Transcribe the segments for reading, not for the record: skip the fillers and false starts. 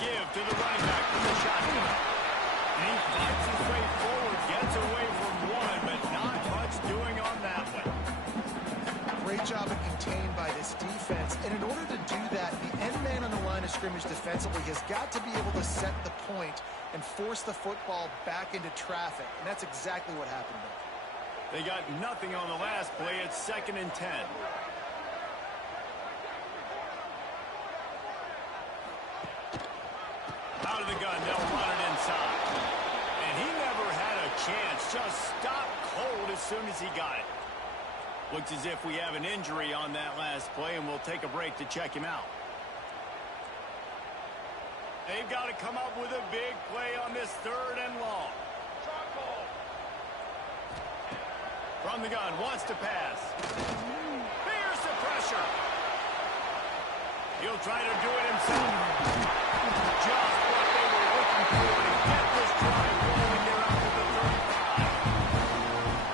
give to the running back from the shotgun. And he fights his way forward, gets away from one, but not much doing on that one. Great job of contained by this defense. And in order to do that, the end man on the line of scrimmage defensively has got to be able to set the point and force the football back into traffic. And that's exactly what happened there. They got nothing on the last play. It's 2nd and 10. Out of the gun, they'll run it inside. And he never had a chance. Just stopped cold as soon as he got it. Looks as if we have an injury on that last play, and we'll take a break to check him out. They've got to come up with a big play on this 3rd and long. From the gun, wants to pass. Here's the pressure. He'll try to do it himself. Just what they were looking for to get this drive rolling there out to the 35.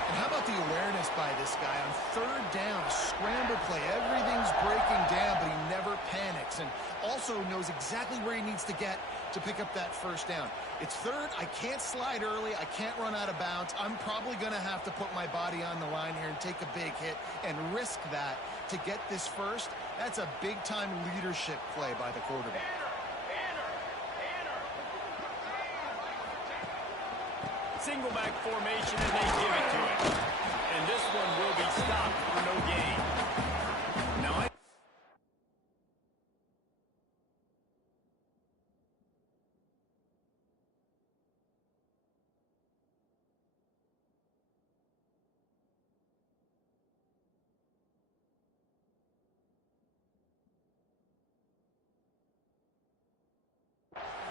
And how about the awareness by this guy on 3rd down, scramble play. Everything's breaking down, but he never panics and also knows exactly where he needs to get to pick up that 1st down. It's 3rd. I can't slide early. I can't run out of bounds. I'm probably going to have to put my body on the line here and take a big hit and risk that to get this 1st. That's a big-time leadership play by the quarterback. Single back formation, and they give it to him. And this one will be stopped for no gain. Now,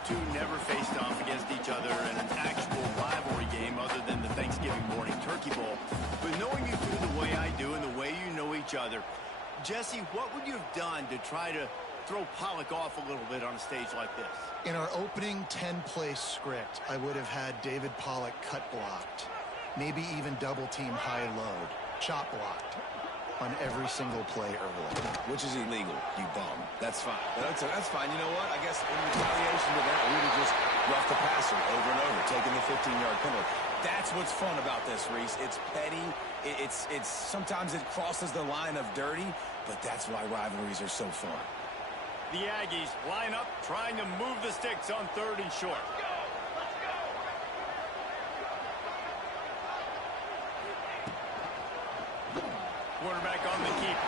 two never faced off against each other in an actual rivalry game other than the Thanksgiving morning turkey bowl. But knowing you two the way I do and the way you know each other, Jesse, what would you have done to try to throw Pollock off a little bit on a stage like this? In our opening 10-play script, I would have had David Pollock cut blocked, maybe even double-team high load, chop blocked on every single play early. Which is illegal, you bum. That's fine. That's fine. You know what? I guess in retaliation to that, we would have just roughed the passer over and over, taking the 15-yard penalty. That's what's fun about this, Reese. It's petty. It's sometimes it crosses the line of dirty, but that's why rivalries are so fun. The Aggies line up, trying to move the sticks on 3rd and short. Quarterback on the keep.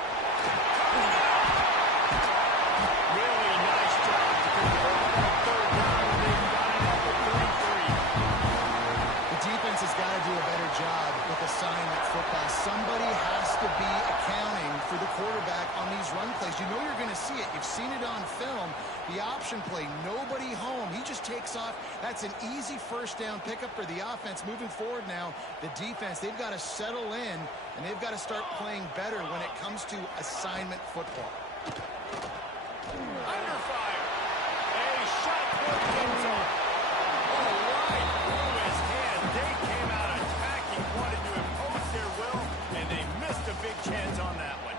Really nice job to convert that 3rd down. They've got it up at 33. The defense has got to do a better job with assignment football. Somebody has to be accounting for the quarterback on these run plays. You know you're going to see it. You've seen it on film. The option play, nobody home. He just takes off. That's an easy 1st down pickup for the offense. Moving forward now, the defense, they've got to settle in, and they've got to start playing better when it comes to assignment football. Under fire. A shot for the end zone. Oh, right through his hand. They came out attacking, wanted to impose their will, and they missed a big chance on that one.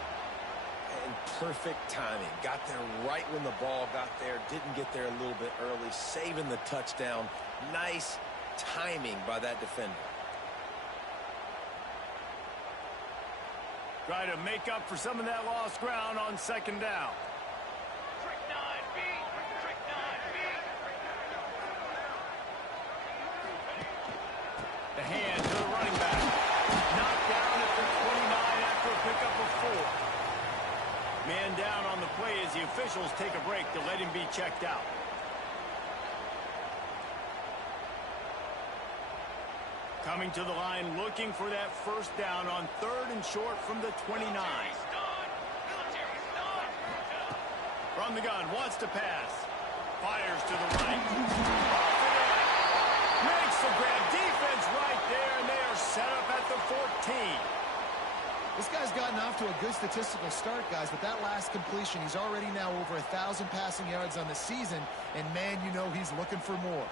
And perfect timing. Got there right when the ball got there. Didn't get there a little bit early. Saving the touchdown. Nice timing by that defender. Try to make up for some of that lost ground on 2nd down. The hand to the running back. Knocked down at the 29 after a pickup of 4. Man down on the play as the officials take a break to let him be checked out. Coming to the line, looking for that 1st down on 3rd and short from the 29. From the gun, wants to pass. Fires to the right. Off it in. Makes the grab. Defense right there, and they are set up at the 14. This guy's gotten off to a good statistical start, guys, but that last completion, he's already now over 1,000 passing yards on the season, and man, you know he's looking for more.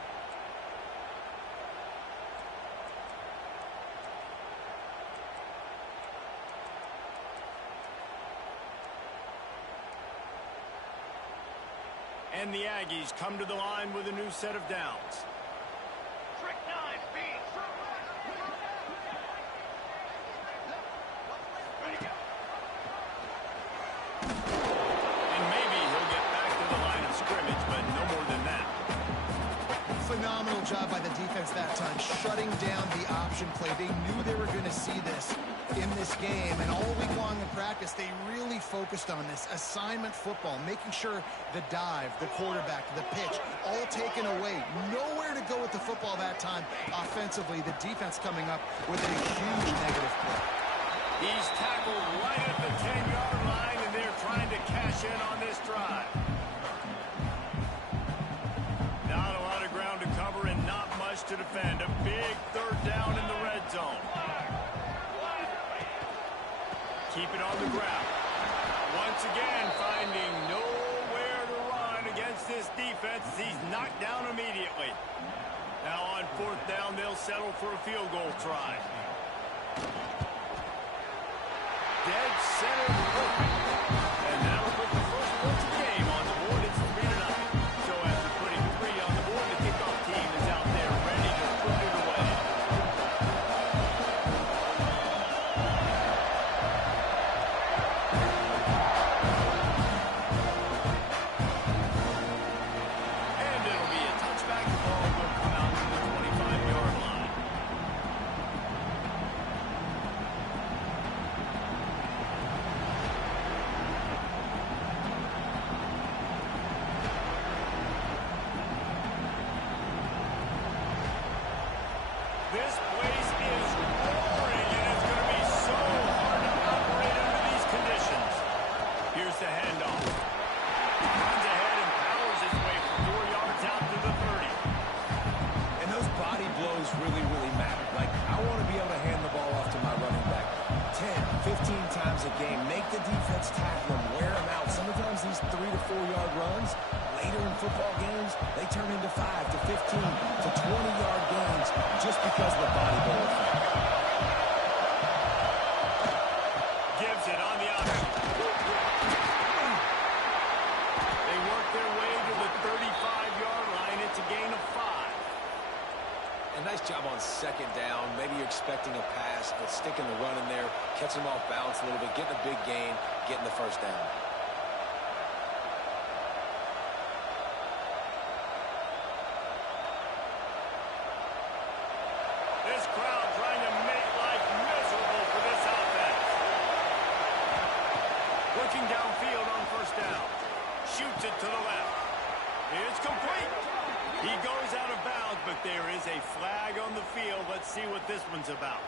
And the Aggies come to the line with a new set of downs. And maybe he'll get back to the line of scrimmage, but no more than that. Phenomenal job by the defense that time, shutting down the option play. They knew they were going to see this in this game, and all week long in practice, they really focused on this assignment football, making sure the dive, the quarterback, the pitch, all taken away. Nowhere to go with the football that time offensively. The defense coming up with a huge negative play. He's tackled right at the 10-yard line, and they're trying to cash in on this drive. Not a lot of ground to cover and not much to defend. A big third down in the red zone. Keep it on the ground. Once again, finding nowhere to run against this defense. He's knocked down immediately. Now on fourth down, they'll settle for a field goal try. Dead center perfect. And that'll put the first points of the game on the board. It's 3-0. So after putting 3 on the board, the kickoff team is out there ready to put it away. And it'll be a touchback. The ball will come out to the 25-yard line. This place is roaring, and it's going to be so hard to operate under these conditions. Here's the handoff. He runs ahead and powers his way for 4 yards out to the 30. And those body blows really, really matter. Like, I want to be able to hand the ball off to my running back 10, 15 times a game. Make the defense tackle him, wear him out. Sometimes these 3 to 4 yard runs, later in football games, they turn into 5 to 15 to 20-yard gains just because of the body blow effect. Gives it on the option. They work their way to the 35-yard line. It's a gain of 5. A nice job on second down. Maybe you're expecting a pass, but sticking the run in there, catching them off balance a little bit, getting a big gain, getting the first down. This crowd trying to make life miserable for this offense. Working downfield on first down. Shoots it to the left. It's complete. He goes out of bounds, but there is a flag on the field. Let's see what this one's about.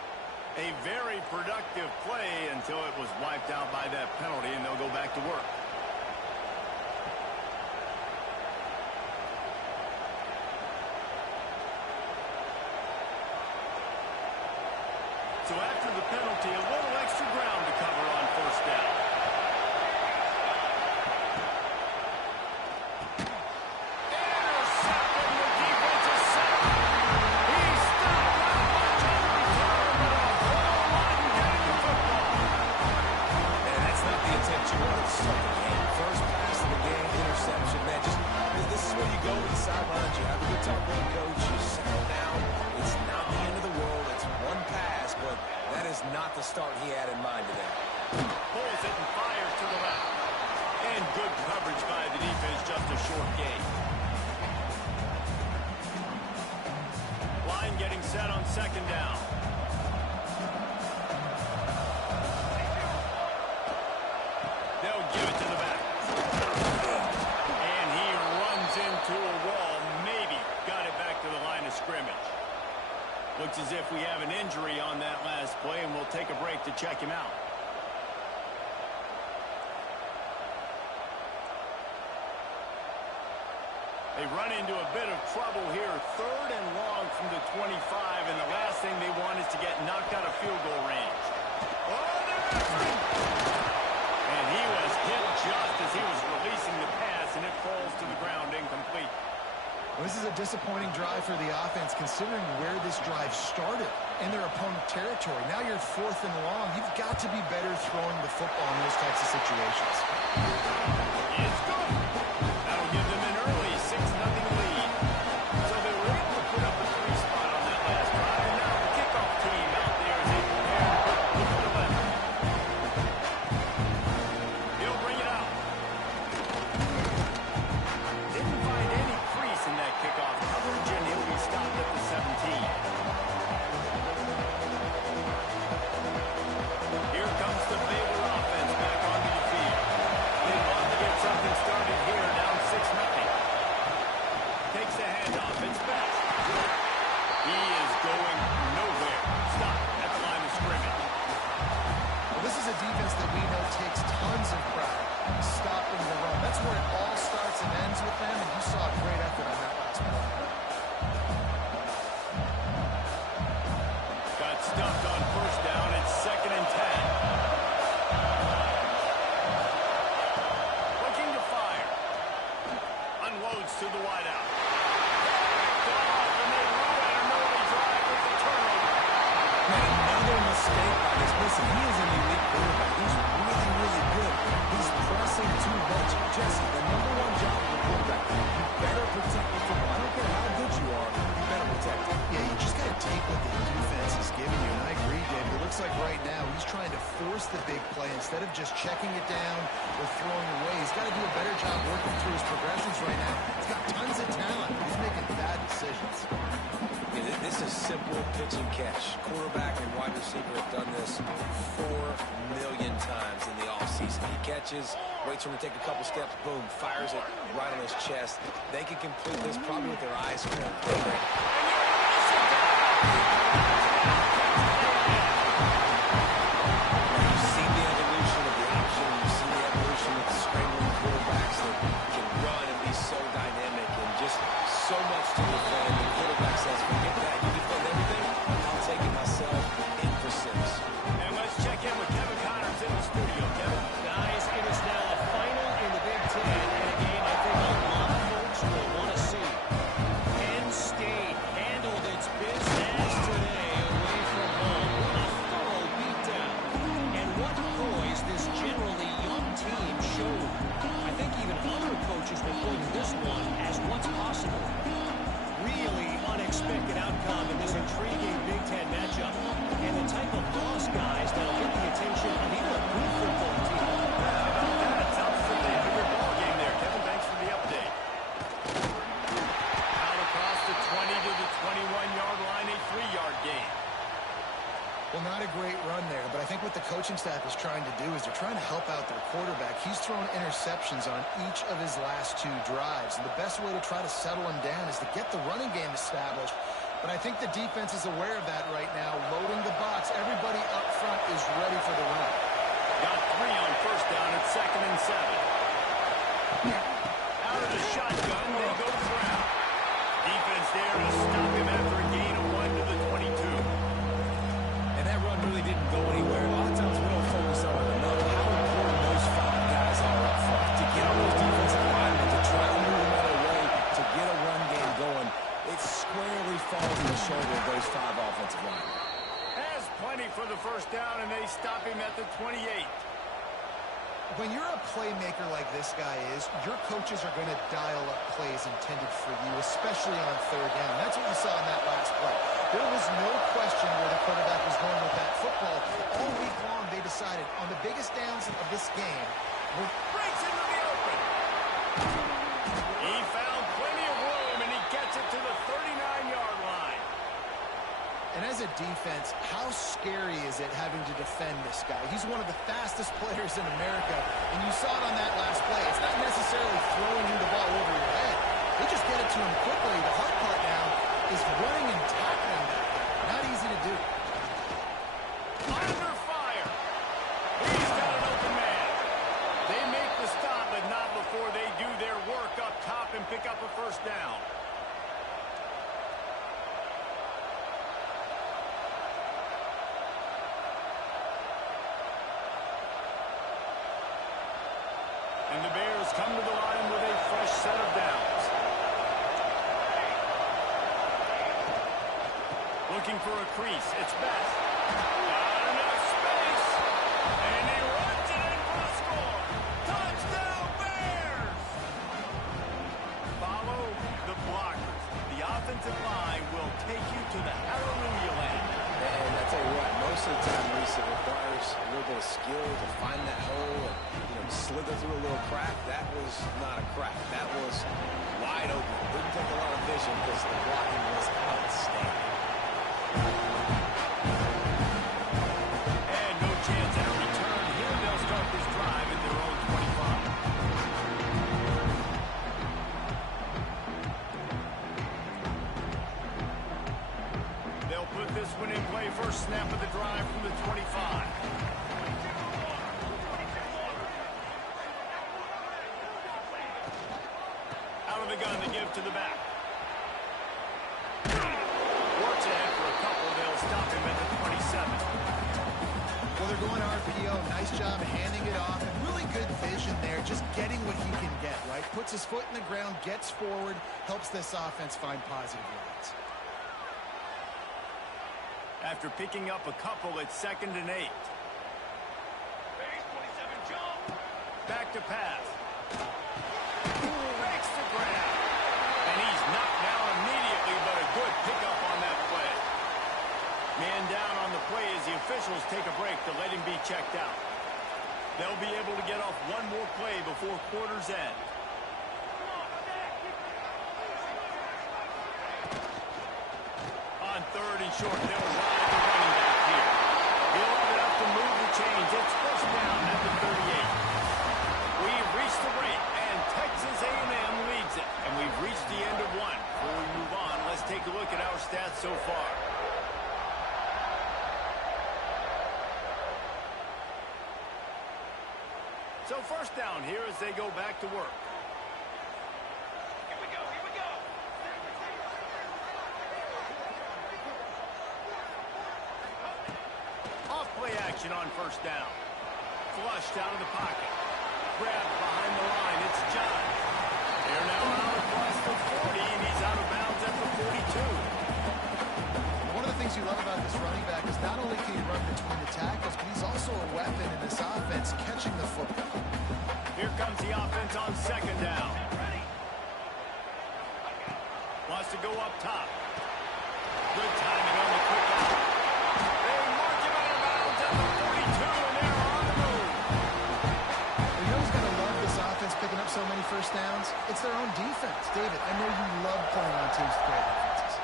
A very productive play until it was wiped out by that penalty, and they'll go back to work. So after the penalty, a little extra ground to cover on first down. Intercepted, the defense is set. He's stopped not much on the return, but a whole lot in getting the football. Man, that's not the attempt you want to start the game. First pass of the game, interception. Man, this is where you go to the sidelines. You have a good talk with the coach. You settle down. It's not the end of the world. It's one pass, but that is not the start he had in mind today. Pulls it and fires to the left. And good coverage by the defense, just a short gain. Line getting set on second down. They'll give it to the back. And he runs into a wall. Maybe got it back to the line of scrimmage. Looks as if we have an injury on that last play, and we'll take a break to check him out. They run into a bit of trouble here. 3rd and long from the 25, and the last thing they want is to get knocked out of field goal range. Oh, they're after him! And he was hit just as he was releasing the pass, and it falls to the ground incomplete. Well, this is a disappointing drive for the offense, considering where this drive started in their opponent territory. Now you're 4th and long. You've got to be better throwing the football in those types of situations. It's good. That'll give them an early handoff. It's best. He is going nowhere. Stop at the line of scrimmage. Well, this is a defense that we know takes tons of pride stopping the run. That's where it all starts and ends with them, and you saw a great effort on that last play. Got stuffed on first down. It's 2nd and 10. Looking to fire. Unloads to the wideout. And they ruin an early drive with the turnover. Another mistake by this. Listen, he is an elite quarterback. He's really, really good. He's pressing too much. Jesse, the #1 job of a quarterback, you better protect the football. I don't care how good you are, you better protect it. Yeah, you just got to take what the defense is giving you, and I agree, David. It looks like right now he's trying to force the big play instead of just checking it down or throwing away. He's got to do a better job working through his progressions right now. He's got tons of talent. He's making bad decisions. This is simple pitch and catch. Quarterback and wide receiver have done this 4 million times in the offseason. He catches, waits for him to take a couple steps, boom, fires it right on his chest. They can complete this probably with their eyes closed. You've seen the evolution of the option. You've seen the evolution of the scrambling quarterbacks that can run and be so dynamic and just so much to defend. The quarterback says, forget that. You defend everything. I'll take it myself in for 6. And let's check in with Kevin Connors in the studio. Kevin? Guys, it is now a final in the Big Ten, and a game I think a lot of folks will want to see. Penn State handled its business today away from home. What a thorough beatdown. And what poise this generally young team showed. I think even other coaches will point to this one as what's possible. Really unexpected outcome in this intriguing Big Ten matchup. And the type of loss, guys, that'll get the attention of even a good football team. That sounds like a bigger ball game there. Kevin, thanks for the update. Out across the 20 to the 21-yard line, a 3-yard gain. Well, not a great run there, but I think what the coaching staff is trying to do is they're trying to help out their quarterback. He's thrown interceptions on each of his last 2 drives, and the best way to try to settle him down is to get the running game established. But I think the defense is aware of that right now, loading the box. Everybody up front is ready for the run. Got 3 on first down at 2nd and 7. Out of the shotgun, they go ground. Defense there to stop him after a gain of 1 to the 22. And that run really didn't go anywhere. A lot of times we don't focus on it enough. How important those 5 guys are up front. To get on those defensive linemen, to try to move them out of the way, to get a run game going, it squarely falls on the shoulder of those 5 offensive linemen. Has plenty for the first down, and they stop him at the 28. When you're a playmaker like this guy is, your coaches are going to dial up plays intended for you, especially on 3rd down. That's what we saw in that last play. There was no question where the quarterback was going with that football. All week long, they decided on the biggest downs of this game, Breaks into the open. He found plenty of room, and he gets it to the 39-yard line. and as a defense, how scary is it having to defend this guy? He's one of the fastest players in America, and you saw it on that last play. It's not necessarily throwing him the ball over your head. They just get it to him quickly. The hard part now is running and tackling that guy. Not easy to do. Under fire. He's got an open man. They make the stop, but not before they do their work up top and pick up a first down. And the Bears come to the line with a fresh set of downs. Looking for a crease. It's Best. Not enough space. And he runs it in for a score. Touchdown, Bears! Follow the blockers. The offensive line will take you to the hallelujah land. And I tell you what, most of the time, Reese, it requires a little bit of skill to find that hole and, slither through a little crack. That was not a crack. That was wide open. Didn't take a lot of vision because the blocking was outstanding. And no chance at a return here. They'll start this drive at their own 25. in play, first snap of the drive from the 25. Out of the gun to give to the back. Works ahead for a couple. They'll stop him at the 27. Well, they're going RPO. Nice job handing it off. And really good vision there. Just getting what he can get, right? Puts his foot in the ground, gets forward, helps this offense find positive yards. After picking up a couple, it's 2nd and 8. Back to pass. Breaks the ground. And he's knocked down immediately, but a good pickup on that play. Man down on the play as the officials take a break to let him be checked out. They'll be able to get off one more play before quarter's end. On 3rd and short, they'll ride the running back here. He'll have enough to move the chains. It's first down at the 38. We've reached the break, and Texas A&M leads it. And we've reached the end of one. Before we move on, let's take a look at our stats so far. So first down here as they go back to work. Off-play action on first down. Flushed out of the pocket. Grabbed behind the line. It's John. They're now out across the 40, and he's out of bounds at the 42. One of the things you love about this running back is not only can he run between the tackles, but he's also a weapon in this offense catching the football. Here comes the offense on 2nd down. Wants to go up top. Good timing on the quick out. They mark him out of bounds at the 42, and they're on the move. You know who's going to love this offense picking up so many first downs? It's their own defense. David, I know you love playing on teams with great offenses.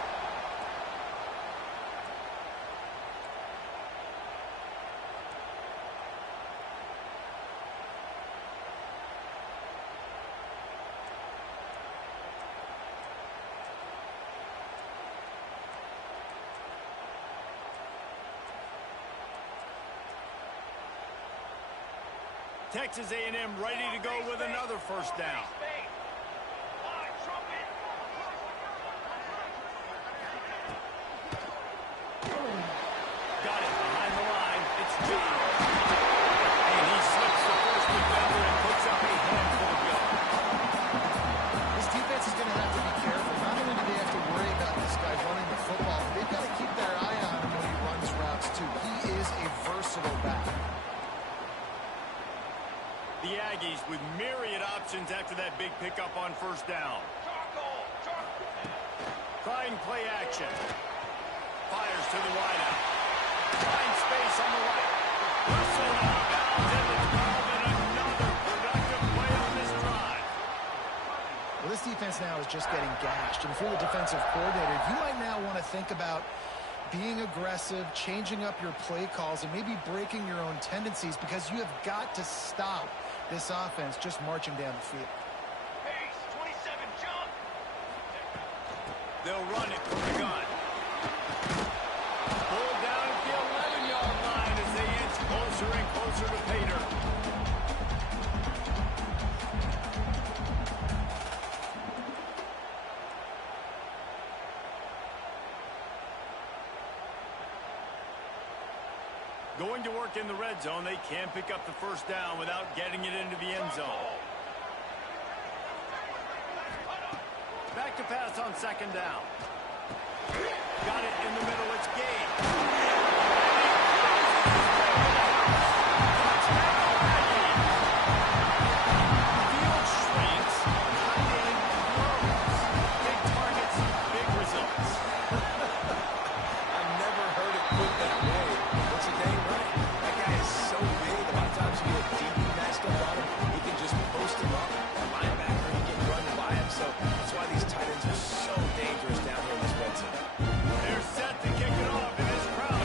Texas A&M ready to go with another first down. Got it behind the line. It's John. And he slips the first defender and puts up a handful of yards. This defense is going to have to be careful. Not only do they have to worry about this guy running the football, but they've got to keep their eye on him when he runs routes, too. He is a versatile back. The Aggies with myriad options after that big pickup on first down. Trying play action. Fires to the wideout. Finds space on the right. Russell out of bounds at the 12, and another productive play on this drive. Well, this defense now is just getting gashed. And if you're the defensive coordinator, you might now want to think about being aggressive, changing up your play calls, and maybe breaking your own tendencies, because you have got to stop this offense just marching down the field. They'll run it from the gun. Pulled down at the 11-yard line as they inch closer and closer to Pater. Going to work in the red zone, they can't pick up the first down without getting it into the end zone. Back to pass on 2nd down. Got it in the middle, it's Gage. Field shrinks, tight end grows. Big targets, big results. I've never heard it put that way. What's his name, right? That guy is so big. A lot of times you get a DB matched up on him. He can just post him up. A linebacker, he can run by him. So that's why these tight ends are so dangerous down here in this red zone. They're set to kick it off, and this crowd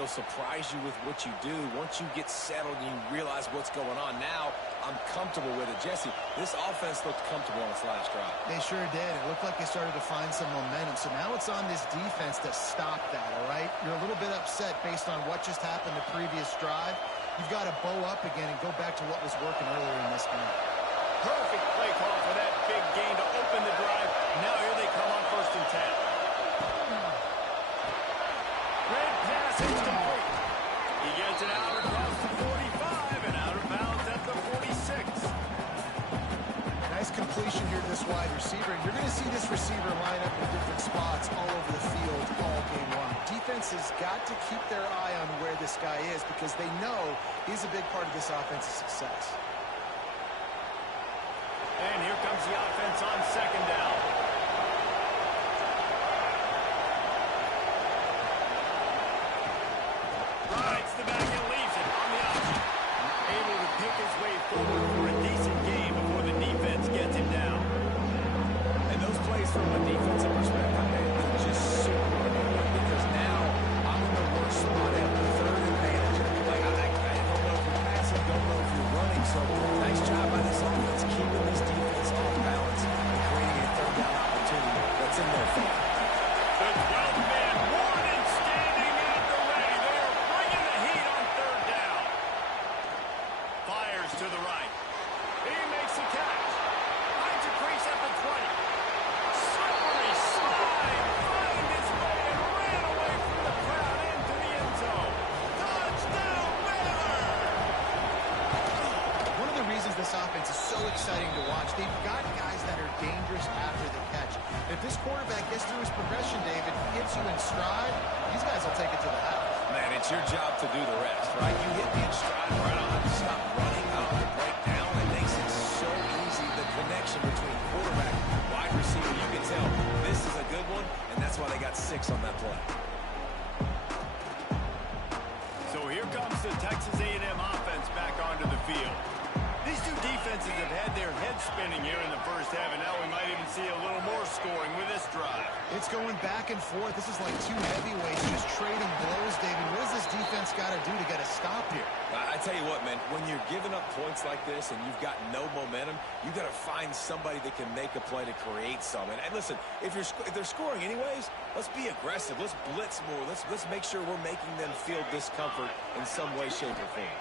they'll surprise you with what you do. Once you get settled and you realize what's going on, now I'm comfortable with it. Jesse, this offense looked comfortable on its last drive. They sure did. It looked like they started to find some momentum. So now it's on this defense to stop that, all right? You're a little bit upset based on what just happened the previous drive. You've got to bow up again and go back to what was working earlier in this game. Perfect play call for that big gain to open the drive. Now here they come on 1st and 10. Great pass, it's complete. He gets it out across the 45 and out of bounds at the 46. Nice completion here to this wide receiver. And you're going to see this receiver line up in different spots all over the field all game long. Defense has got to keep their eye on where this guy is because they know he's a big part of this offense's success. And here comes the offense on 2nd down. Rides the back and leaves it on the option. Able to pick his way forward for a decent game before the defense gets him down. And those plays from a defensive perspective, man, they're just super important because now I'm in the worst spot at the 3rd advantage. Like, I don't know if you're passing, don't know if you're running. So nice job by this offense keeping this defense off balance and creating a 3rd down opportunity that's in their favor. The 12-man Warden standing at the ready. They are bringing the heat on 3rd down. Fires to the right. He makes the catch. Finds a crease at the 20. Slippery slide. Find his way and ran away from the crowd into the end zone. Touchdown, Baylor! One of the reasons this offense is so exciting to watch, they've got guys that are dangerous after the catch. If this quarterback gets through his progression, David, hits you in stride, these guys will take it to the house. Man, it's your job to do the rest, right? You hit me in stride, right? I don't have to stop running. I don't have to break down. It makes it so easy. The connection between quarterback and wide receiver, you can tell this is a good one, and that's why they got 6 on that play. So here comes the Texas A&M offense back onto the field. These two defenses have had their heads spinning here in the first half, and now we might even see a little more scoring with this drive. It's going back and forth. This is like two heavyweights just trading blows, David. What does this defense got to do to get a stop here? I tell you what, man, when you're giving up points like this and you've got no momentum, you got to find somebody that can make a play to create some. And listen, if they're scoring anyways, let's be aggressive. Let's blitz more. Let's make sure we're making them feel discomfort in some way, shape, or form.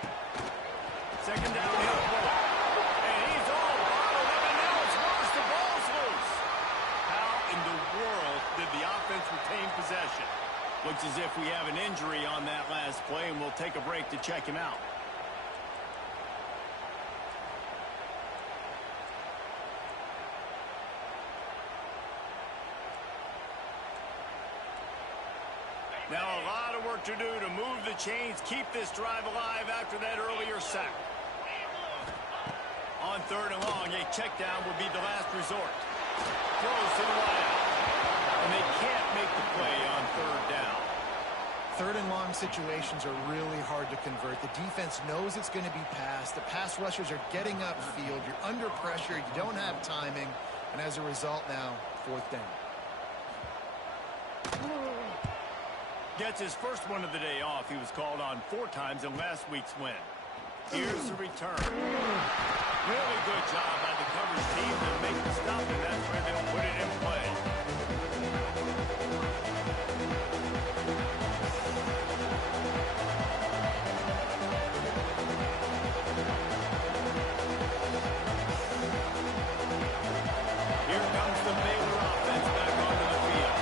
2nd down, he'll throw it. And he's all bottled up, and now it's worse. The ball's loose. How in the world did the offense retain possession? Looks as if we have an injury on that last play, and we'll take a break to check him out. Now a lot of work to do to move the chains, keep this drive alive after that earlier sack. On 3rd and long, a check down will be the last resort. Throws to the wideout. And they can't make the play on 3rd down. 3rd and long situations are really hard to convert. The defense knows it's going to be passed. The pass rushers are getting upfield. You're under pressure. You don't have timing. And as a result now, 4th down. Gets his first one of the day off. He was called on 4 times in last week's win. Here's the return. Really good job by the coverage team to make the stop, and that's where they'll put it in play. Here comes the Baylor offense back onto the field.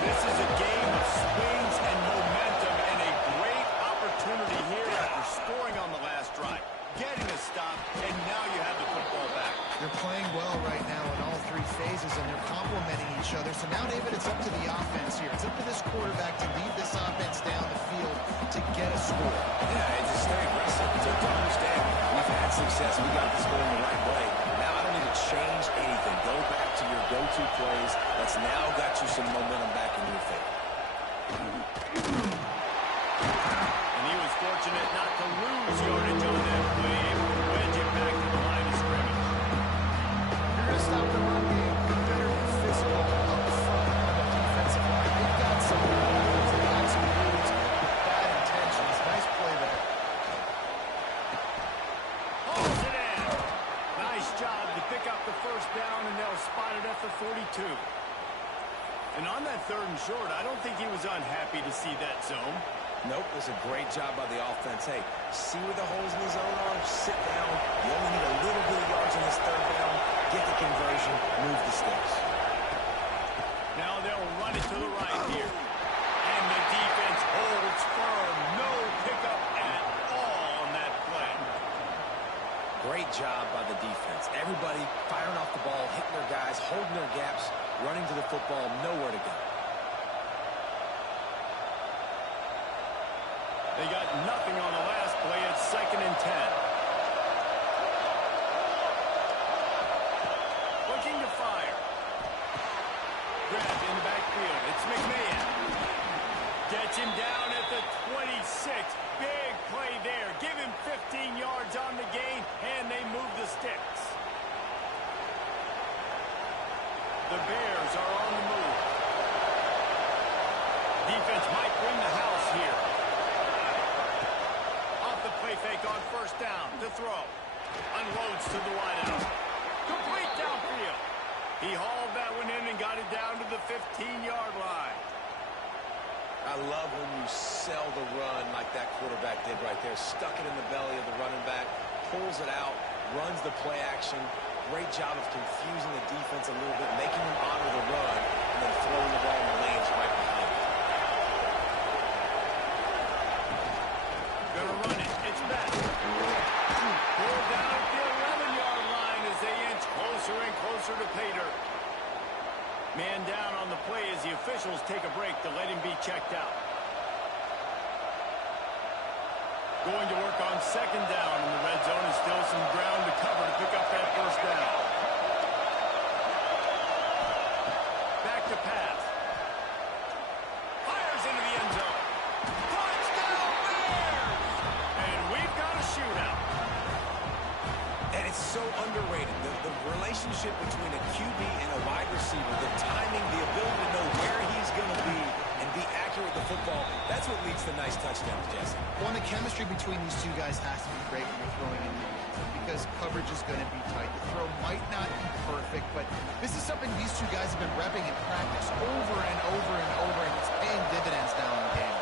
This is a game of swings and momentum, and a great opportunity here after scoring on the last drive, getting a stop, and now you have the football back. They're playing well right now in all 3 phases, and they're complementing each other. So now, David, it's up to the offense here. It's up to this quarterback to lead this offense down the field to get a score. Yeah, it's just stay aggressive. It's up to understand we've had success. We got this going the right way. Now I don't need to change anything. Go back to your go-to plays. That's now got you some momentum back in your favor. And he was fortunate not to lose yardage on that play. Able to wedge it back to the line of scrimmage. You're going to stop the run game. You better be physical up front on the defensive line. They've got some moves. They've got some moves with bad job to pick up the first down, and they'll spot it at the 42. And on that 3rd and short, I don't think he was unhappy to see that zone. Nope, it was a great job by the offense. Hey, see where the holes in the zone are, sit down. You only need a little bit of yards on this 3rd down. Get the conversion, move the sticks. Now they'll run it to the right here. And the defense holds firm. No pickup at all on that play. Great job by the defense. Everybody firing off the ball, hitting their guys, holding their gaps, running to the football, nowhere to go. They got nothing on the last play. It's 2nd and 10. Looking to fire. Grab in the backfield. It's McMahon. Gets him down at the 26. Big play there. Give him 15 yards on the gain, and they move the sticks. The Bears are on the move. Defense might bring the house here. Off the play fake on 1st down. To throw. Unloads to the wideout. Complete downfield. He hauled that one in and got it down to the 15-yard line. I love when you sell the run like that quarterback did right there. Stuck it in the belly of the running back, pulls it out, runs the play action. Great job of confusing the defense a little bit, making them honor the run, and then throwing the ball in the lanes right behind it. Gonna run it. It's back. Pulled down at the 11-yard line as they inch closer and closer to pay dirt. Man down on the play as the officials take a break to let him be checked out. Going to work on 2nd down in the red zone, and still some ground to cover to pick up that 1st down. Back to pass. Fires into the end zone. Touchdown Bears! And we've got a shootout. And it's so underrated. The relationship between a QB and a wide receiver, the timing, the ability to know where he's going to be and be accurate with the football, that's what leads to nice touchdowns, Jesse. Well, and the chemistry between these two guys has to be great when you're throwing in because coverage is going to be tight. The throw might not be perfect, but this is something these two guys have been repping in practice over and over and over, and it's paying dividends now in the game.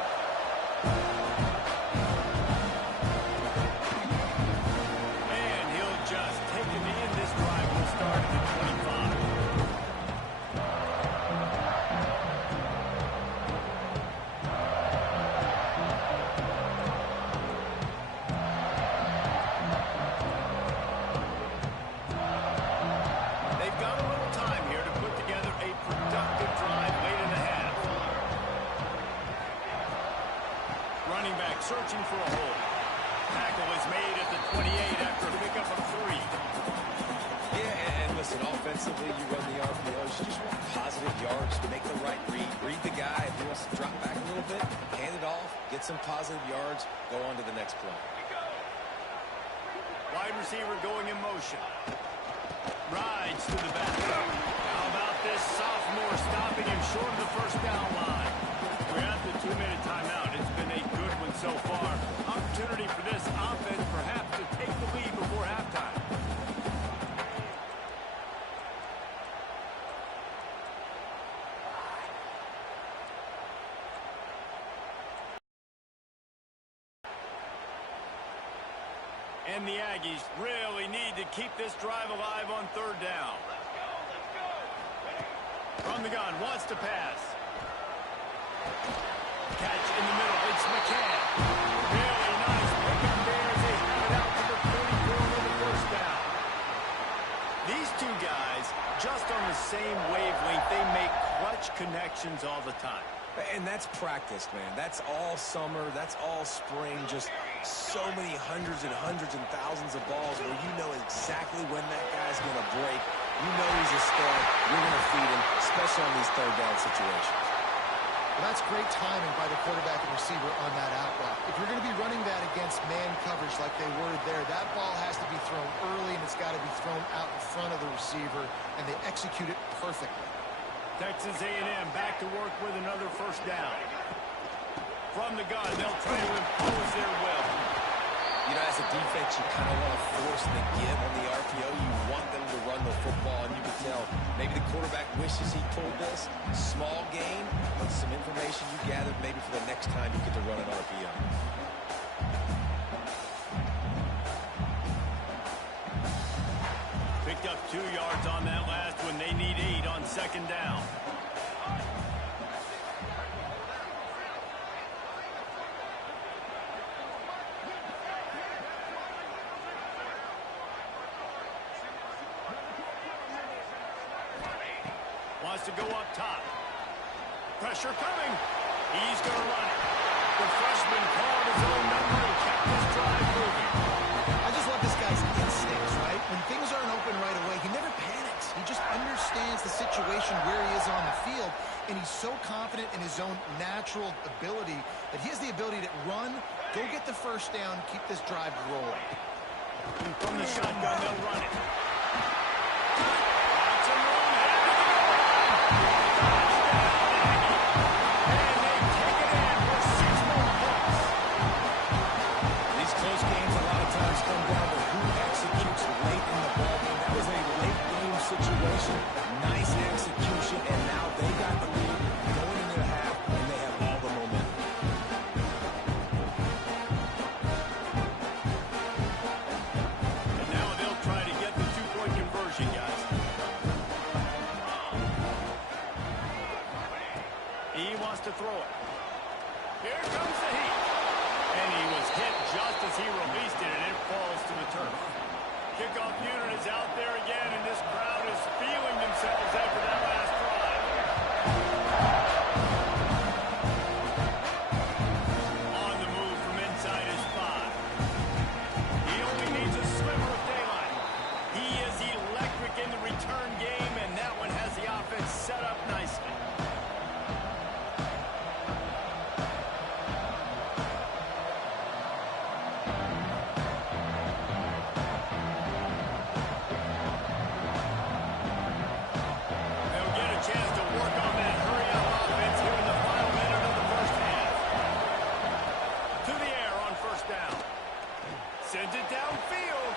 And he'll just take it in. This drive will start at the 25. Searching for a hole. Tackle is made at the 28 after a pickup of 3. Yeah, and listen, offensively, you run the RPOs. You just want positive yards, make the right read. Read the guy. If he wants to drop back a little bit, hand it off, get some positive yards, go on to the next play. Wide receiver going in motion. Rides to the back. How about this sophomore stopping him short of the 1st down line? We're at the 2-minute timeout. It's been a good one so far. Opportunity for this offense perhaps to take the lead before halftime. And the Aggies really need to keep this drive alive on 3rd down. From the gun, wants to pass. Catch in the middle, it's McCann. Really nice pickup there as they have it out to the 44 with the 1st down. These two guys, just on the same wavelength, they make clutch connections all the time. And that's practice, man. That's all summer. That's all spring. Just so many hundreds and thousands of balls where you know exactly when that guy's going to break. You know he's a stud. You're going to feed him, especially on these 3rd down situations. Well, that's great timing by the quarterback and receiver on that out route. If you're going to be running that against man coverage like they were there, that ball has to be thrown early, and it's got to be thrown out in front of the receiver, and they execute it perfectly. Texas A&M back to work with another 1st down. From the gun, they'll try to impose their will. You know, as a defense, you kind of want to force the give on the RPO. You want them football, and you can tell maybe the quarterback wishes he pulled this. Small gain, but some information you gathered maybe for the next time you get to run an RPO. Picked up 2 yards on that last one. They need 8 on second down. Wants to go up top. Pressure coming. He's going to run it. The freshman called his own number and kept his drive moving. I just love this guy's instincts, right? When things aren't open right away, he never panics. He just understands the situation where he is on the field, and he's so confident in his own natural ability that he has the ability to run, go get the first down, keep this drive rolling. From the shotgun, they'll run it. Nice execution, and now they got the lead going into the half, and they have all the momentum. And now they'll try to get the 2-point conversion, guys. He wants to throw it. Here comes the heat. And he was hit just as he released it, and it falls to the turf. Kickoff unit is out there again, and this crowd is feeling themselves after that last drive. On the move from inside his 5. He only needs a sliver of daylight. He is electric in the return game, and that one has the offense set up nicely. Sends it downfield.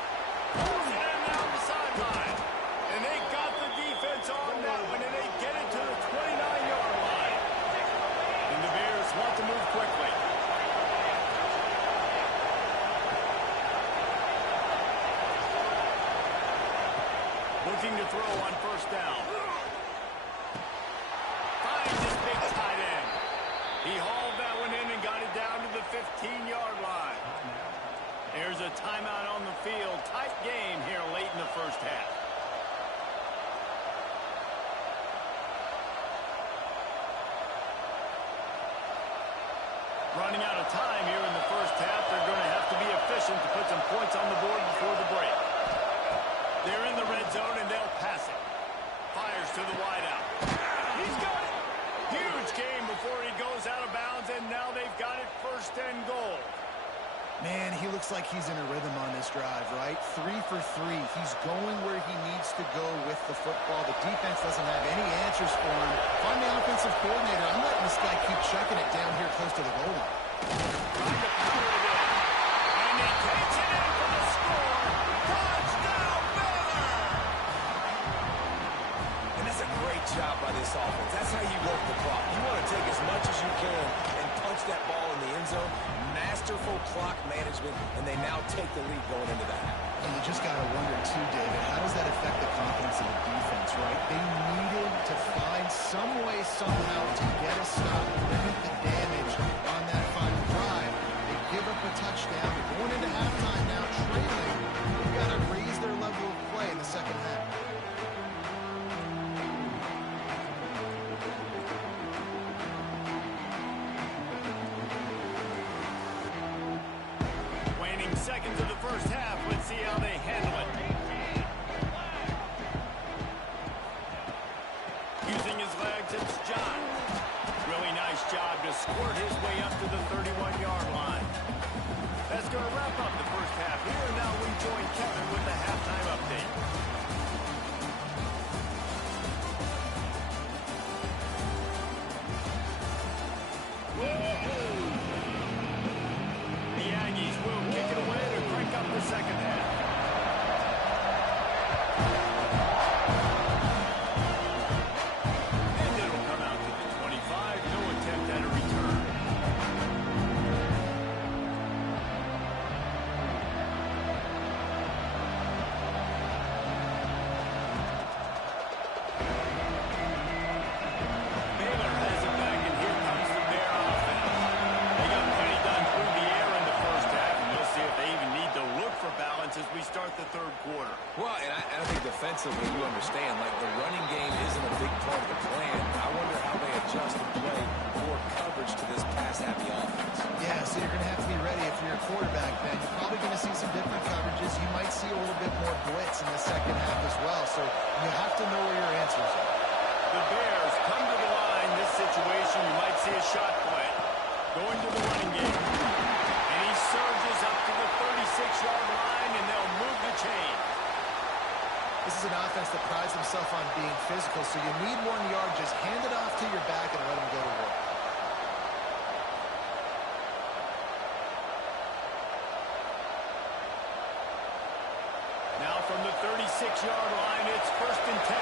Pulls it in down the sideline. And they got the defense on that one, and they get it to the 29-yard line. And the Bears want to move quickly. Looking to throw on first down. Finds his big tight end. He hauled that one in and got it down to the 15-yard line. There's a timeout on the field. Tight game here late in the first half. Running out of time here in the first half. They're going to have to be efficient to put some points on the board before the break. They're in the red zone, and they'll pass it. Fires to the wideout. He's got it. Huge game before he goes out of bounds, and now they've got it first and goal. Man, he looks like he's in a rhythm on this drive, right? 3 for 3. He's going where he needs to go with the football. The defense doesn't have any answers for him. If I'm the offensive coordinator, I'm letting this guy keep chucking it down here close to the goal line. Trying to power it in. And he takes it in for the score. Touchdown, Baylor! And that's a great job by this offense. That's how you work the clock. You want to take as much as you can and punch that ball in the end zone. Masterful clock management, and they now take the lead going into the half. And you just got to wonder, too, David, how does that affect the confidence of the defense, right? They needed to find some way, somehow, to get a stop, limit the damage on that final drive. They give up a touchdown. They're going into halftime now, trailing. They've got to raise their level of play in the second half. Seconds of the first half. Let's see how they handle it. Using his legs, it's John. Really nice job to squirt his way up to the 31-yard line. That's going to wrap up the first half here. Now we join Kevin with the halftime update. The Aggies will kick it away to crank up the second Well, and I think defensively, you understand, like the running game isn't a big part of the plan. I wonder how they adjust and play more coverage to this pass-happy offense. Yeah, so you're going to have to be ready if you're a quarterback, Ben. You're probably going to see some different coverages. You might see a little bit more blitz in the second half as well. So you have to know where your answers are. The Bears come to the line. This situation, you might see a shot play. Going to the running game. And he surges up to the 36-yard line, and they'll move the chain. This is an offense that prides themselves on being physical, so you need 1 yard. Just hand it off to your back and let him go to work. Now from the 36-yard line, it's 1st and 10.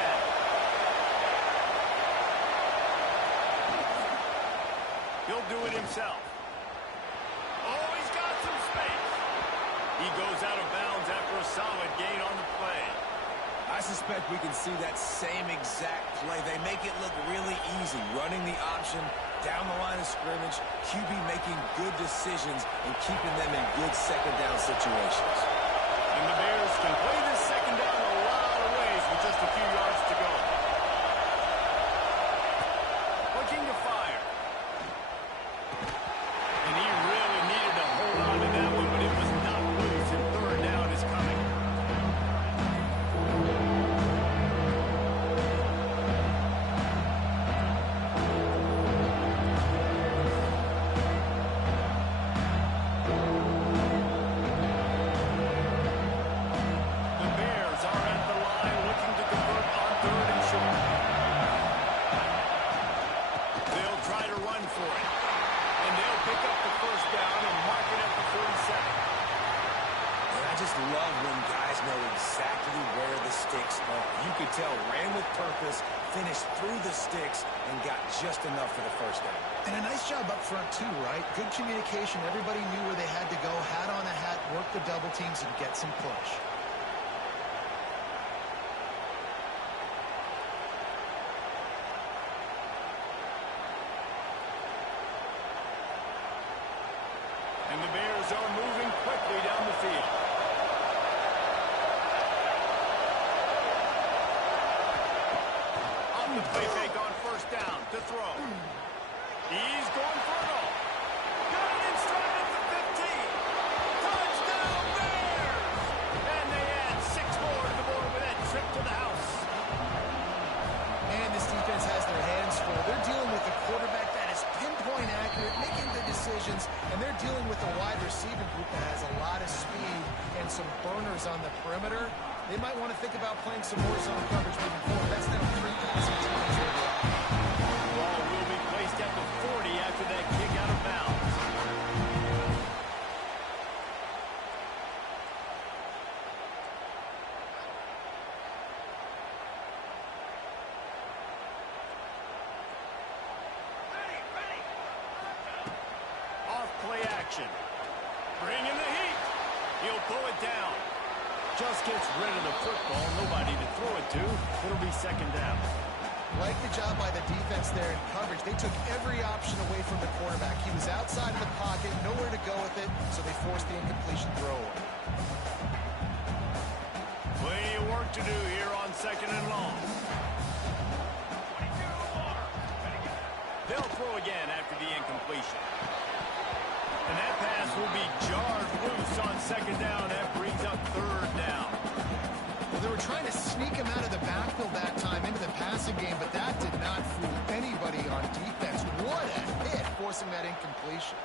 He'll do it himself. Oh, he's got some space. He goes out of bounds after a solid gain on the play. I suspect we can see that same exact play. They make it look really easy, running the option down the line of scrimmage, QB making good decisions and keeping them in good second down situations. And the Bears can play this second down a lot of ways with just a few yards to go. Looking to fire. And he really needed to hold on to that one, but it was not loose, and 3rd down is coming. Love when guys know exactly where the sticks are. You could tell ran with purpose, finished through the sticks, and got just enough for the 1st down. And a nice job up front too, right? Good communication. Everybody knew where they had to go. Hat on a hat, work the double teams, and get some push. And the Bears are moving quickly down the field. The play fake on 1st down to throw. He's going for it all. Got it inside at the 15. Touchdown Bears! And they add 6 more to the board with that trip to the house. And this defense has their hands full. They're dealing with a quarterback that is pinpoint accurate, making good decisions, and they're dealing with a wide receiver group that has a lot of speed and some burners on the perimeter. They might want to think about playing some more zone coverage moving forward. That's now 3 passing teams overall. The ball will be placed at the 40 after that kick out of bounds. Off play action. Bringing the heat. He'll pull it down. Just gets rid of the football. Nobody to throw it to. It'll be 2nd down. Like the job by the defense there in coverage. They took every option away from the quarterback. He was outside of the pocket, nowhere to go with it, so they forced the incompletion throw away. Plenty of work to do here on 2nd and long. They'll throw again after the incompletion. And that pass will be jarred loose on 2nd down. That brings up 3rd down. Well, they were trying to sneak him out of the backfield that time into the passing game, but that did not fool anybody on defense. What a hit, forcing that incompletion.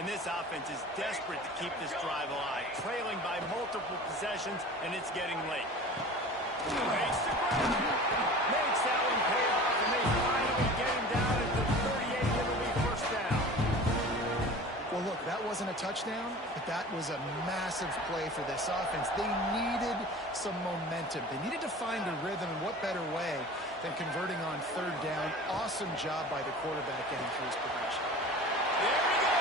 And this offense is desperate to keep this drive alive, trailing by multiple possessions, and it's getting late. Makes the grab. Makes that one pay off, and they finally get him down at the 38. It'll be 1st down. Well, look, that wasn't a touchdown, but that was a massive play for this offense. They needed some momentum. They needed to find a rhythm, and what better way than converting on 3rd down. Awesome job by the quarterback getting through his progression. There we go.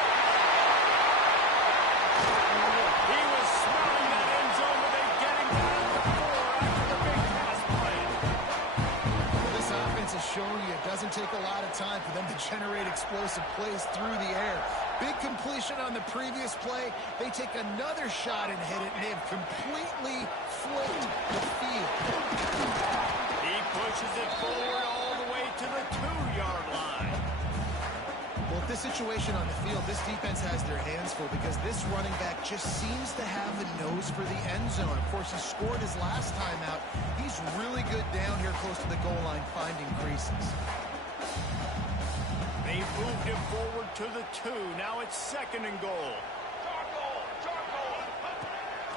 He was smelling that end zone, but they get him down at the 4 after the big pass play. Well, this offense is showing you it doesn't take a lot of time for them to generate explosive plays through the air. Big completion on the previous play. They take another shot and hit it, and they've completely flipped the field. He pushes it forward all the way to the 2-yard line. Well, this situation on the field, this defense has their hands full because this running back just seems to have a nose for the end zone. Of course, he scored his last time out. He's really good down here close to the goal line, finding creases. They moved him forward to the 2. Now it's 2nd and goal.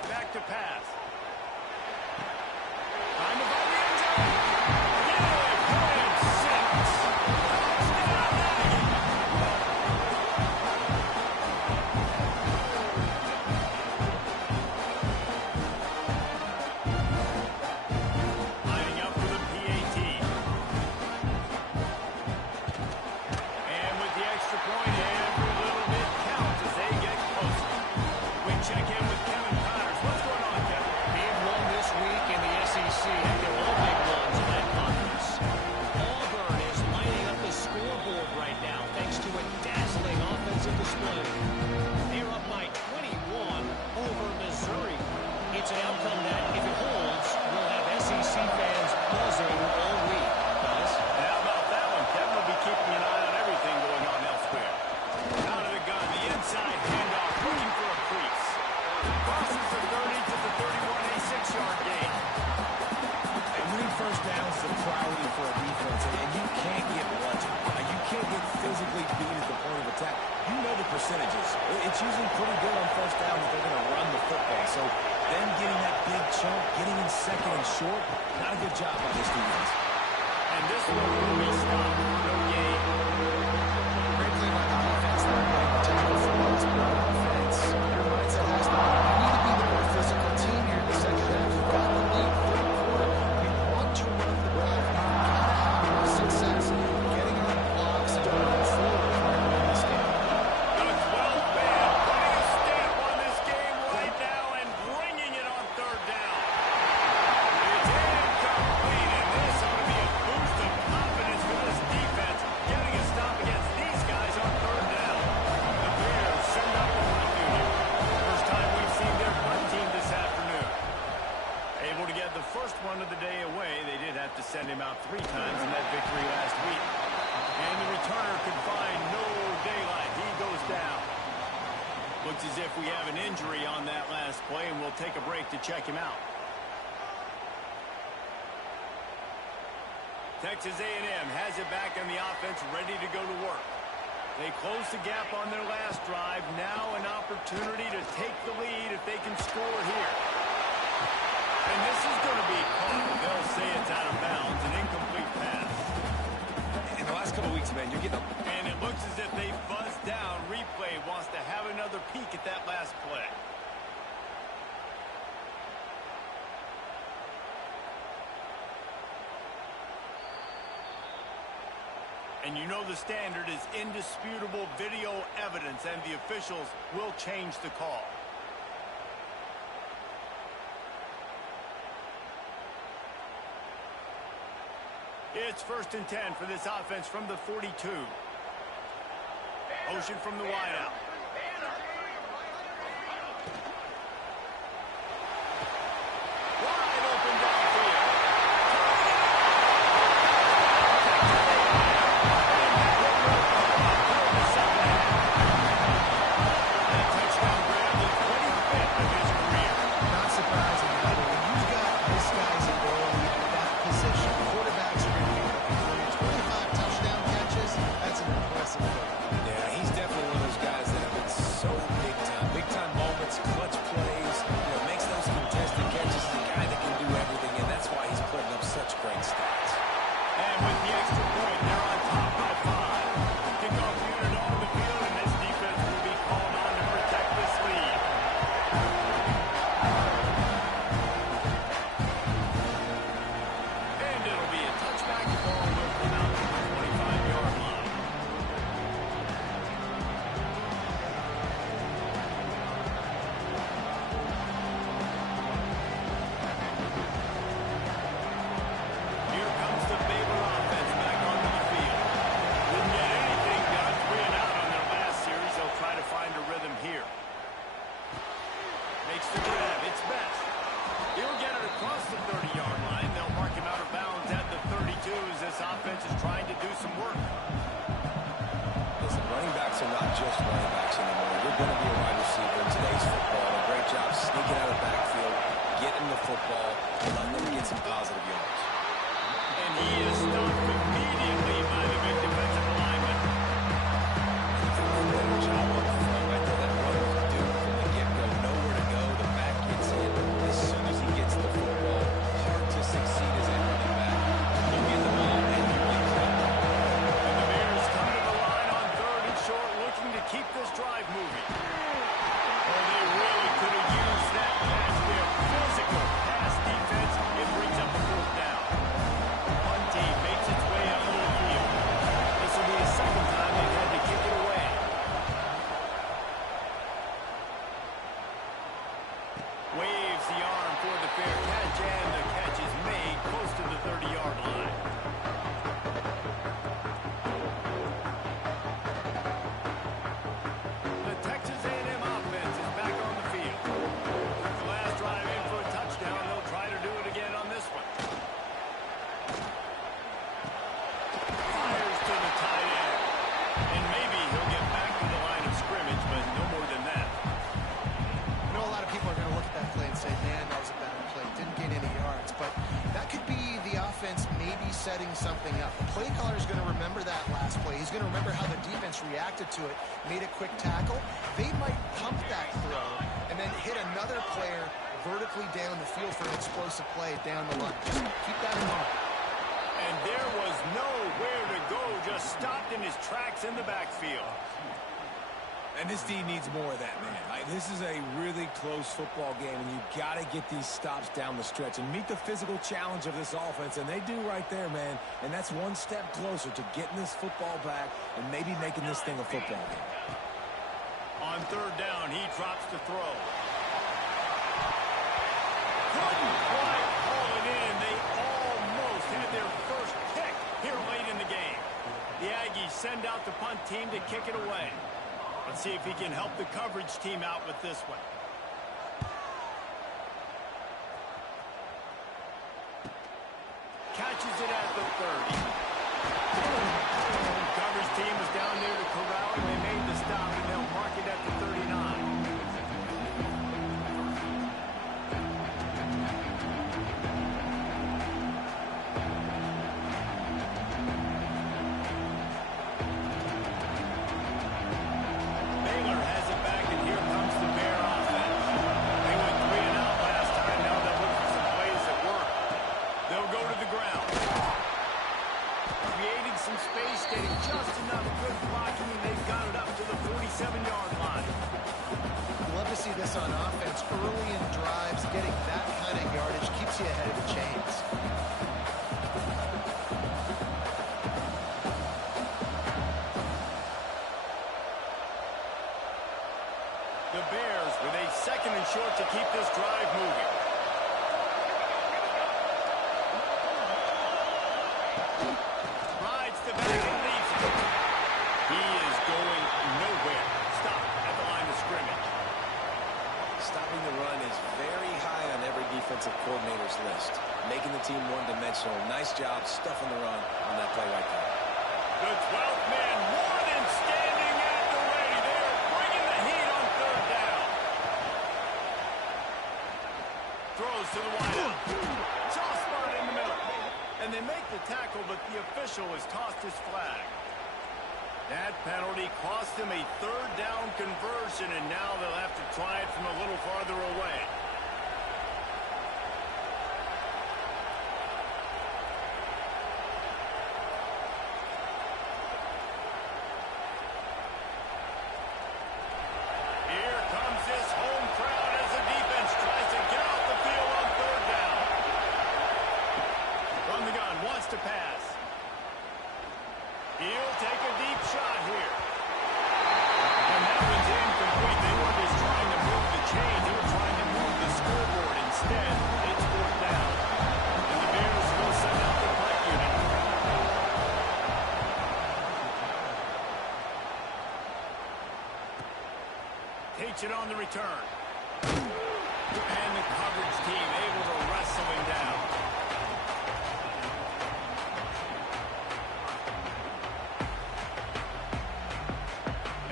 Back to pass. Time to find the end zone. Percentages. It's usually pretty good on first down if they're going to run the football. So them getting that big chunk, getting in 2nd and short, not a good job by this defense. And this one will be stopped. No gain. Great play by the defense. They're playing typical football offense. Your mindset has to be, you need to be the more physical team here in the second half. You've got the lead, third quarter. You want to run the ball. You've got to have more success getting on the blocks and moving forward in this game. Send him out 3 times in that victory last week. And the returner could find no daylight. He goes down. Looks as if we have an injury on that last play, and we'll take a break to check him out. Texas A&M has it back on the offense, ready to go to work. They close the gap on their last drive. Now an opportunity to take the lead if they can score here. And this is going to be caught. They'll say it's out of bounds, an incomplete pass. In the last couple of weeks, man, you're getting And it looks as if they buzzed down. Replay wants to have another peek at that last play. And you know the standard is indisputable video evidence, and the officials will change the call. It's 1st and 10 for this offense from the 42. Motion from the wideout. Wide open downfield. That touchdown grab, the 25th of his career. Not surprising, either. When you've got this guy's ability at that position, quarterbacks are going to be looking for you. 25 touchdown catches, that's an impressive thing. Yeah, he's definitely one of those guys that going to be a wide receiver in today's football. A great job sneaking out of the backfield, getting the football, and letting them get some positive yards. And he is stopped immediately by the big defensive lineman. Better job up front. I thought that run was due from the get-go. Nowhere to go. The back gets in. As soon as he gets the football, hard to succeed as a running back. You get the ball and you win the ball. And the Bears come to the line on 3rd and short, looking to keep this drive moving. Or they really could have used that pass there. Physical pass defense. It brings up a 4th down. Punt team makes its way out of the field. This will be the 2nd time they've had to kick it away. Waves the arm for the fair catch, and the catch is made close to the 30-yard line. The Texas A&M offense is back on the field. The last drive in for a touchdown. They'll try to do it again on this one. Fires to the tight end. And maybe he'll get back to the line of scrimmage, but no more than that. I know a lot of people are going to look at that play and say, man, that was a bad play. Didn't gain any yards. But that could be the offense maybe setting something up. The play caller is going to remember that last play. He's going to remember how the defense reacted to it, made a quick tackle. They might pump that throw and then hit another player vertically down the field for an explosive play down the line. Just keep that in mind. And there was nowhere to go, just stopped in his tracks in the backfield. And this D needs more of that, man. This is a really close football game, and you've got to get these stops down the stretch and meet the physical challenge of this offense, and they do right there, man. And that's one step closer to getting this football back and maybe making this thing a football game. On 3rd down, he drops the throw. Couldn't quite haul it in. They almost had their first pick here late in the game. The Aggies send out the punt team to kick it away. Let's see if he can help the coverage team out with this one. Catches it at the 30. The coverage team was down there to corral him. They made the stop, and they'll mark it at the 39. Baylor has it back, and here comes the Bear offense. They went 3 and out last time. Now they'll look for some plays that work. They'll go to the ground. Creating some space, getting just enough good blocking, and they've got it up to the 47-yard line. You love to see this on offense. Early in drives, getting that kind of yardage keeps you ahead of the chains. The Bears with a 2nd and short to keep this drive moving. Rides the back and leaves it. He is going nowhere. Stop at the line of scrimmage. Stopping the run is very high on every defensive coordinator's list. Making the team one-dimensional. Nice job stuffing the run on that play right there. The 12th man more than standing at the ready. They're bringing the heat on 3rd down. Throws to the wideout. Soft spot in the middle. And they make the tackle, but the official has tossed his flag. That penalty cost them a 3rd down conversion, and now they'll have to try it from a little farther away. Here comes this home crowd as the defense tries to get off the field on 3rd down. From the gun, wants to pass. He'll take a deep shot here. And that one's incomplete. They were just trying to move the chain. They were trying to move the scoreboard. Instead, it's 4th down. And the Bears will send out the punt unit. Takes it on the return. And the coverage team able to wrestle him down.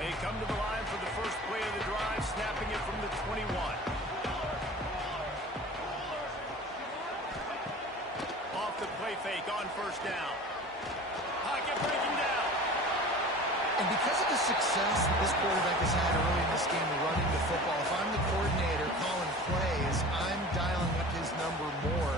They come to the line for the first play of the drive. fake on first down. Pocket breaking down. And because of the success that this quarterback has had early in this game running the football, if I'm the coordinator calling plays, I'm dialing up his number more.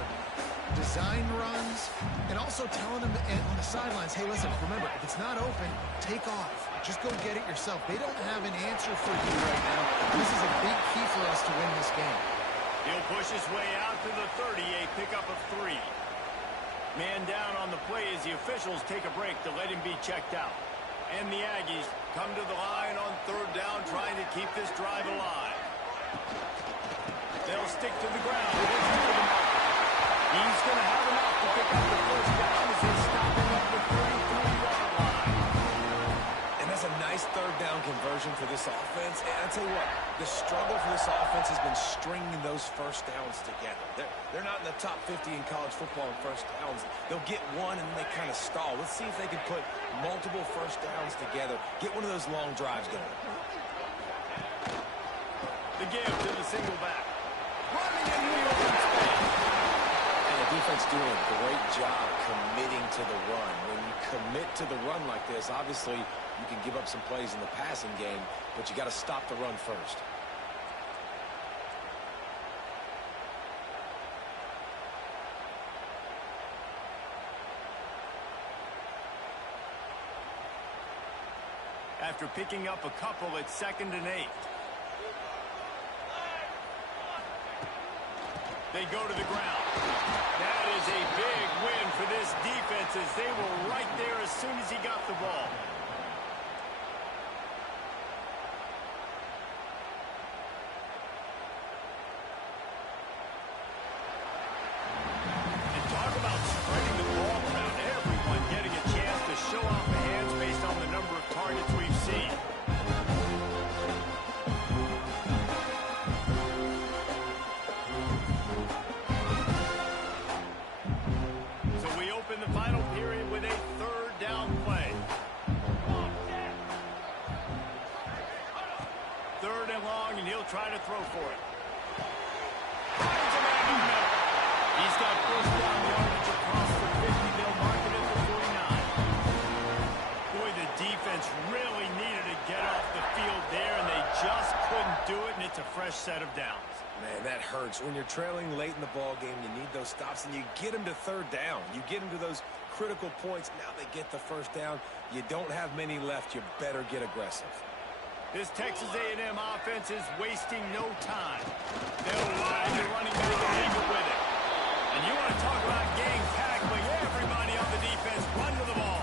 Design runs, and also telling him on the sidelines, hey, listen, remember, if it's not open, take off. Just go get it yourself. They don't have an answer for you right now. This is a big key for us to win this game. He'll push his way out to the 30, a pickup of 3. Man down on the play as the officials take a break to let him be checked out. And the Aggies come to the line on third down, trying to keep this drive alive. They'll stick to the ground. He's going to have enough to pick up the first down as they stop him at the 33-yard line. And that's a nice third down conversion for this offense. And I tell you what, the struggle for this offense has been stringing those first downs together. They're not in the top 50 in college football in first downs. They'll get one and then they kind of stall. Let's see if they can put multiple first downs together. Get one of those long drives going. The give to the single back. Running in New Orleans space. And the defense doing a great job committing to the run. When you commit to the run like this, obviously you can give up some plays in the passing game, but you got to stop the run first. After picking up a couple, it's 2nd and 8. They go to the ground. That is a big win for this defense as they were right there as soon as he got the ball. And talk about spreading the ball around. Everyone getting a chance to show off the hands based on the number of targets we've seen. The final period with a third down play. 3rd and long, and he'll try to throw for it. Finds a man in the middle. He's got first down yardage across the 50. They'll mark it at the 49. Boy, the defense really needed to get off the field there, and they just couldn't do it, and it's a fresh set of downs. Man, that hurts. When you're trailing late in the ball game, you need those stops, and you get them to third down. You get them to those critical points. Now they get the first down. You don't have many left. You better get aggressive. This Texas A&M offense is wasting no time. They'll ride the running back and leave it with it. And you want to talk about gang tackling. Everybody on the defense run to the ball.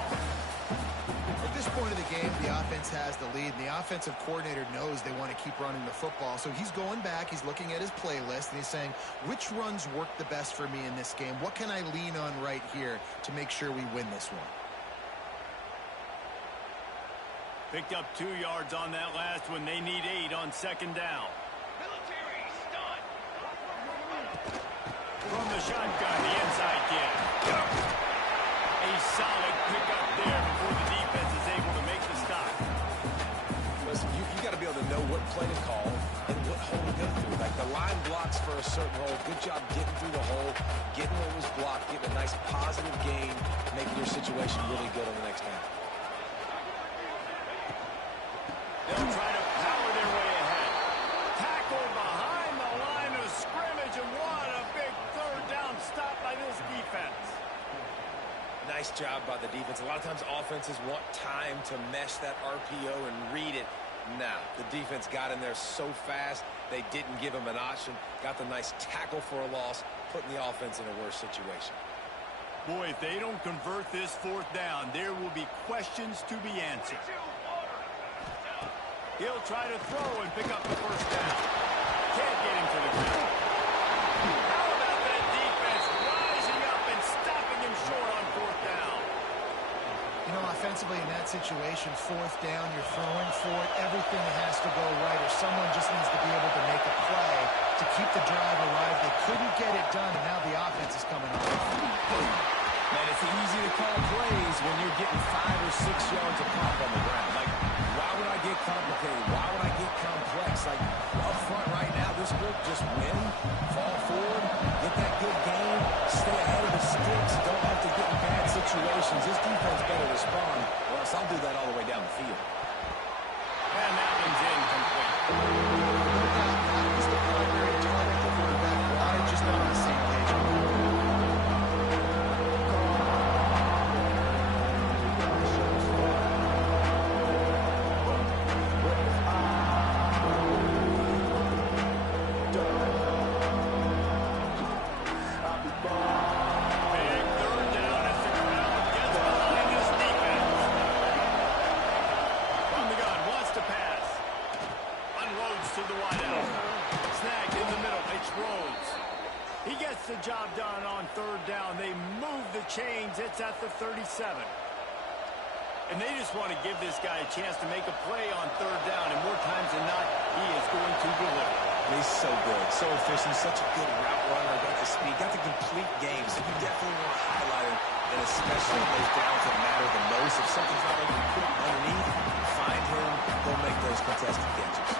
At this point of the game, the offense has the lead, and the offensive coordinator knows they want to keep running the football. So he's going back, he's looking at his playlist, and he's saying, which runs work the best for me in this game? What can I lean on right here to make sure we win this one? Picked up 2 yards on that last one. They need 8 on 2nd down. Military stunt. From the shotgun, the inside kid. A solid pickup there before the defense is able to make the stop. Listen, you got to be able to know what play to call and what hole to go through. Like the line blocks for a certain hole. Good job getting through the hole, getting what was blocked, getting a nice positive gain, making your situation really good on the next half. They'll try to power their way ahead. Tackle behind the line of scrimmage, and what a big third down stop by this defense. Nice job by the defense. A lot of times offenses want time to mesh that RPO and read it. Nah, the defense got in there so fast, they didn't give him an option. Got the nice tackle for a loss, putting the offense in a worse situation. Boy, if they don't convert this 4th down, there will be questions to be answered. He'll try to throw and pick up the first down. Can't get him to the ground. How about that defense rising up and stopping him short on 4th down? You know, offensively in that situation, 4th down, you're throwing for it. Everything has to go right, or someone just needs to be able to make a play to keep the drive alive. They couldn't get it done, and now the offense is coming on. Man, it's easy to call plays when you're getting 5 or 6 yards of pop on the ground. Like, why would I get complicated? Why would I get complex? Like, up front right now, this group just win, fall forward, get that good game, stay ahead of the sticks, don't have to the chains. It's at the 37. And they just want to give this guy a chance to make a play on third down, and more times than not, he is going to deliver. He's so good, so efficient, such a good route runner, got the speed, got the complete game, so you definitely want to highlight him, and especially in those downs that matter the most. If something's not open, put him underneath, find him, he'll make those contested catches.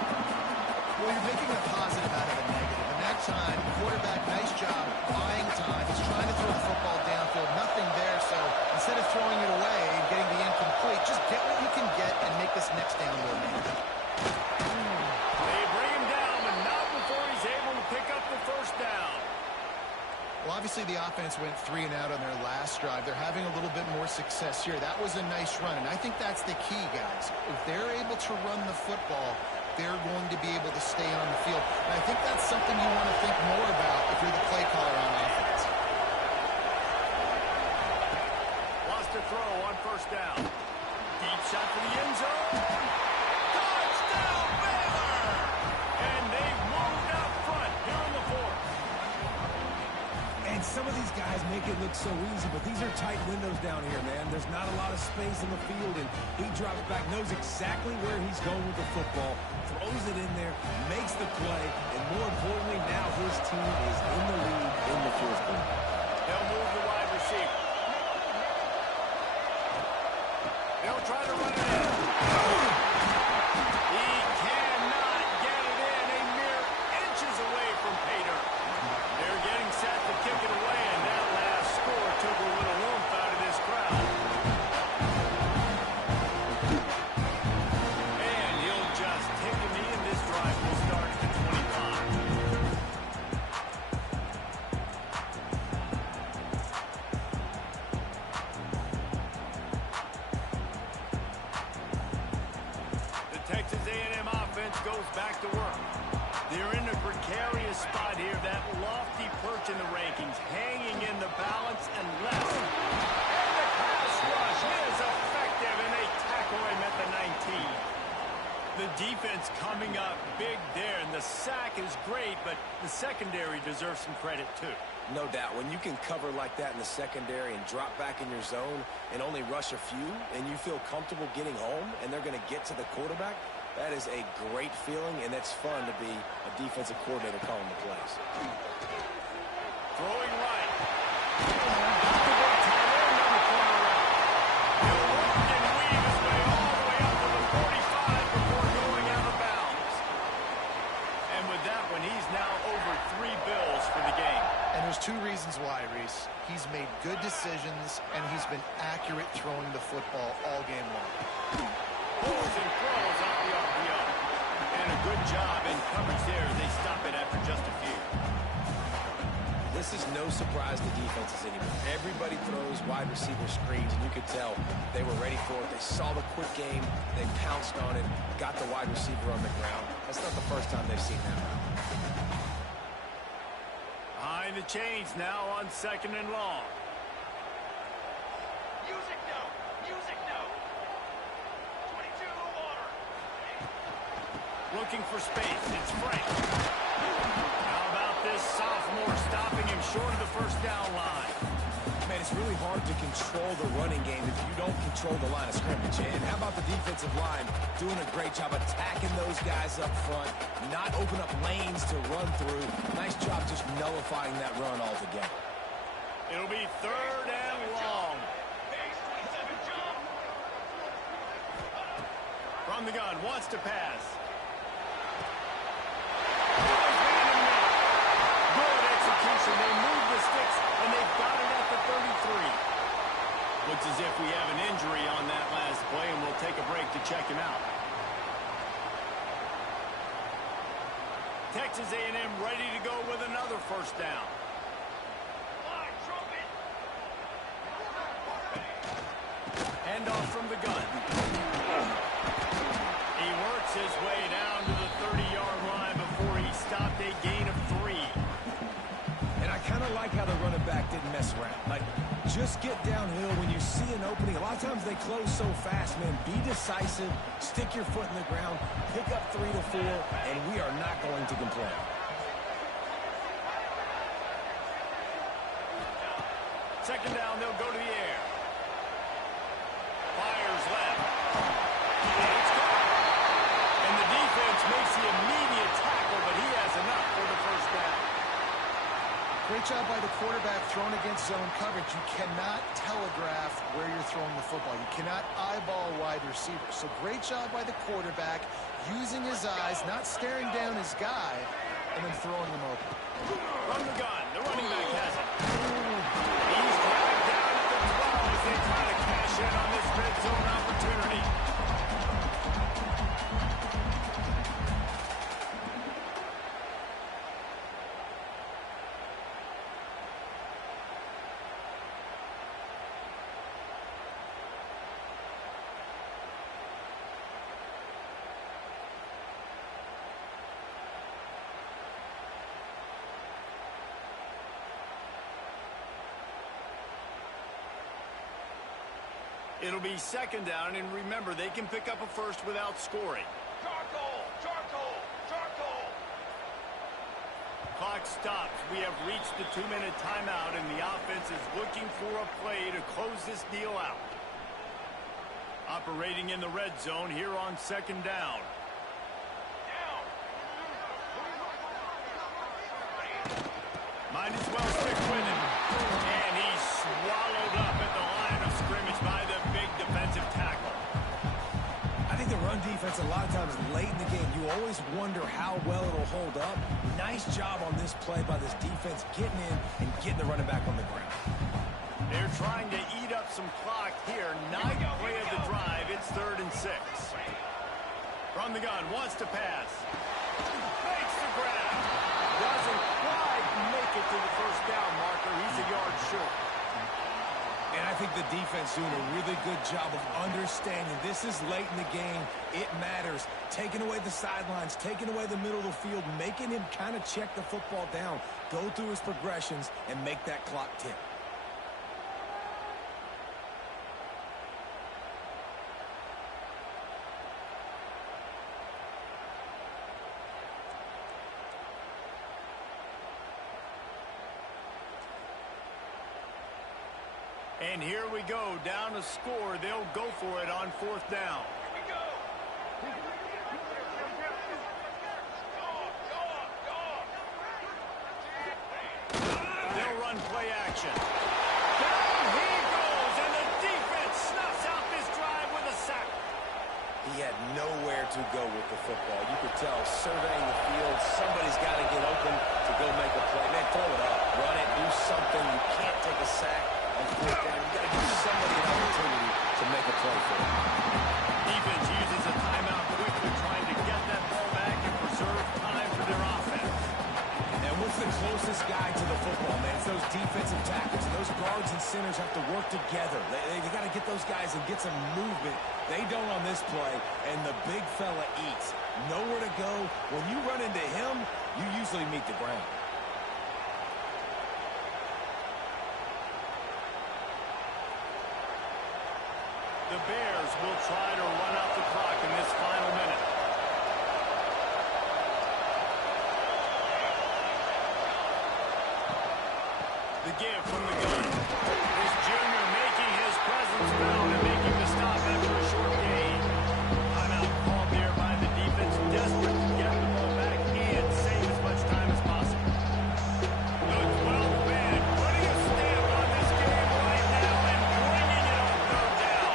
Well, you're making a positive out of a negative, and that time, quarterback, nice job, buying time. He's trying to throw the football downfield, nothing there, so instead of throwing it away and getting the incomplete, just get what you can get and make this next down more manageable. They bring him down, but not before he's able to pick up the first down. Well, obviously the offense went 3 and out on their last drive. They're having a little bit more success here. That was a nice run, and I think that's the key, guys. If they're able to run the football, they're going to be able to stay on the field. And I think that's something you want to think more about if you're the play caller on offense. Lost a throw on first down. Deep shot for the end zone. Touchdown, Baylor! And they've moved out front here in the fourth. And some of these guys make it look so easy, but these are tight windows down here, man. There's not a lot of space in the field, and he drops back, knows exactly where he's going with the football, throws it in there, makes the play, and more importantly, now his team is in the lead in the fourth quarter. They'll move the wide receiver. They'll try to run it in. He cannot get it in. A mere inches away from Pater. They're getting set to kick it away, and that last score took a little warmth out of this crowd. And he'll just take a knee, and this drive will start at the 25. The Texas A&M offense goes back to work. They're in a precarious spot here, that lofty perch in the rankings, hanging in the balance and less. And the pass rush is effective, and they tackle him at the 19. The defense coming up big there, and the sack is great, but the secondary deserves some credit too. No doubt, when you can cover like that in the secondary and drop back in your zone and only rush a few, and you feel comfortable getting home, and they're going to get to the quarterback, that is a great feeling, and it's fun to be a defensive coordinator calling the plays. Throwing right. Got the big tight end on the corner route. He'll work and weave his way all the way up to the 45 before going out of bounds. And with that one, he's now over 3 bills for the game. And there's 2 reasons why, Reese. He's made good decisions, and he's been accurate throwing the football all game long. Pulls and throws off the RPO. And a good job in coverage there as they stop it after just a few. This is no surprise to defenses anymore. Everybody throws wide receiver screens, and you could tell they were ready for it. They saw the quick game. They pounced on it, got the wide receiver on the ground. That's not the first time they've seen that route. Behind the chains now on 2nd and long. Music no! Music no! 22 water! Looking for space. It's Frank. How about this sophomore stopping him short of the first down line? Man, it's really hard to control the running game if you don't control the line of scrimmage. And how about the defensive line doing a great job attacking those guys up front, not open up lanes to run through. Nice job just nullifying that run altogether. It'll be 3rd and long. Base 27 jump! From the gun, wants to pass. Good execution. They move the sticks, and they've got it at the 33. Looks as if we have an injury on that last play, and we'll take a break to check him out. Texas A&M ready to go with another first down. Line, trumpet! Handoff from the gun. He works his way down to the 30-yard line before he stopped a gain of 3. And I kind of like how the running back didn't mess around. Like, just get downhill when you see an opening. A lot of times they close so fast, man. Be decisive, stick your foot in the ground, pick up 3 to 4, and we are not going to complain. second down, they'll go to the air. Fires left. And it's gone. And the defense makes the immediate tackle, but he has enough for the first down. Great job by the quarterback throwing against zone coverage. You cannot telegraph where you're throwing the football. You cannot eyeball wide receivers. So great job by the quarterback using his eyes, not staring down his guy, and then throwing him open. From the gun, the running back has it. He's dragged down at the 12 as they try to cash in on this red zone opportunity. It'll be second down, and remember, they can pick up a first without scoring. Charcoal! Charcoal! Charcoal! Clock stops. We have reached the 2-minute timeout, and the offense is looking for a play to close this deal out. Operating in the red zone here on second down. Down! Might as well stick with him. And he's swallowed up at the line of scrimmage by the big defensive tackle. I think the run defense a lot of times late in the game, you always wonder how well it'll hold up. Nice job on this play by this defense getting in and getting the running back on the ground. They're trying to eat up some clock here. Ninth play of the drive. It's 3rd and 6. From the gun, wants to pass. Makes the grab. Doesn't quite make it to the first down marker. He's a yard short. And I think the defense doing a really good job of understanding this is late in the game. It matters. Taking away the sidelines, taking away the middle of the field, making him kind of check the football down, go through his progressions, and make that clock tick. And here we go, down a score. They'll go for it on 4th down. Here we go! They'll run play action. Down he goes, and the defense snuffs out this drive with a sack. He had nowhere to go with the football. You could tell, surveying the field, somebody's got to get open to go make a play. Man, throw it up, run it, do something. You can't take a sack on 4th down. You got to give somebody an opportunity to make a play for it. Defense uses a timeout quickly, trying to get that ball back and preserve time for their offense. And what's the closest guy to the football, man? It's those defensive tackles. And those guards and centers have to work together. They got to get those guys and get some movement. They don't on this play, and the big fella eats. Nowhere to go. When you run into him, you usually meet the ground. The Bears will try to run out the clock in this final minute. The give from the gun. This junior making his presence known and making the stop after a short gain. Timeout called there by the defense, desperate to get the ball back and save as much time as possible. The 12th man putting a stamp on this game right now and bringing it on 3rd down.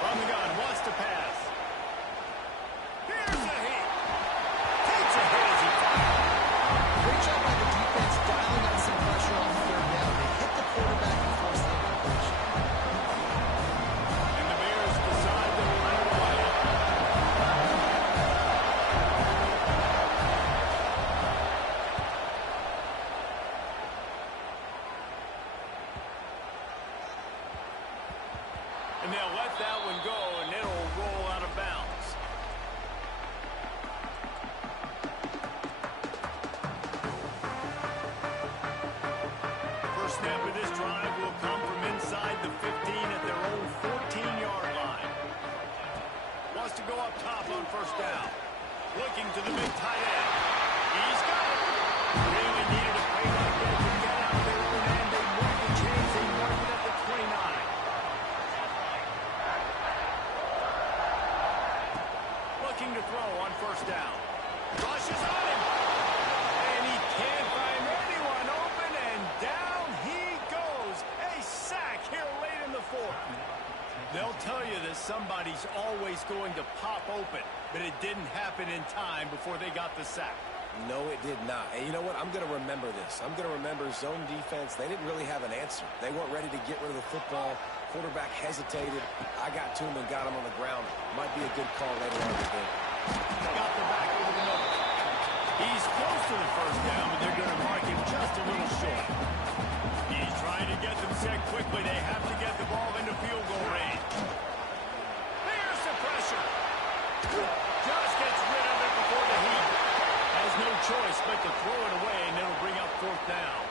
From the gun, wants to pass. Here's a hit. Takes a hit as he fires. Great job by the defense dialing up some pressure on 3rd down. They hit the quarterback and forced the incompletion. And the Bears decide to run it away. And they'll let that one go, and it'll roll out of bounds. First snap of this drive will come from inside the 15 at their own 14-yard line. Wants to go up top on 1st down. Looking to the big tight end. He's got it. Really needed a play like that to get out of their own end somebody's always going to pop open, but it didn't happen in time before they got the sack. No, it did not. And you know what? I'm going to remember this. I'm going to remember zone defense. They didn't really have an answer. They weren't ready to get rid of the football. Quarterback hesitated. I got to him and got him on the ground. Might be a good call later on in the game. Got the back over the middle. He's close to the first down, but they're going to mark him just a little short. He's trying to get them set quickly. They have to get the ball into field goal range. There's the pressure. Just gets rid of it before the heat. Has no choice but to throw it away, and it'll bring up fourth down.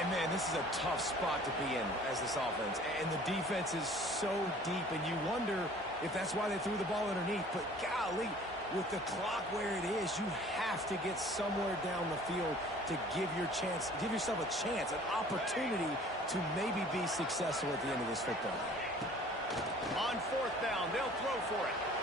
And, man, this is a tough spot to be in as this offense. And the defense is so deep, and you wonder if that's why they threw the ball underneath. But, golly, with the clock where it is, you have to get somewhere down the field to give yourself a chance, an opportunity to maybe be successful at the end of this football game. On fourth down, they'll throw for it.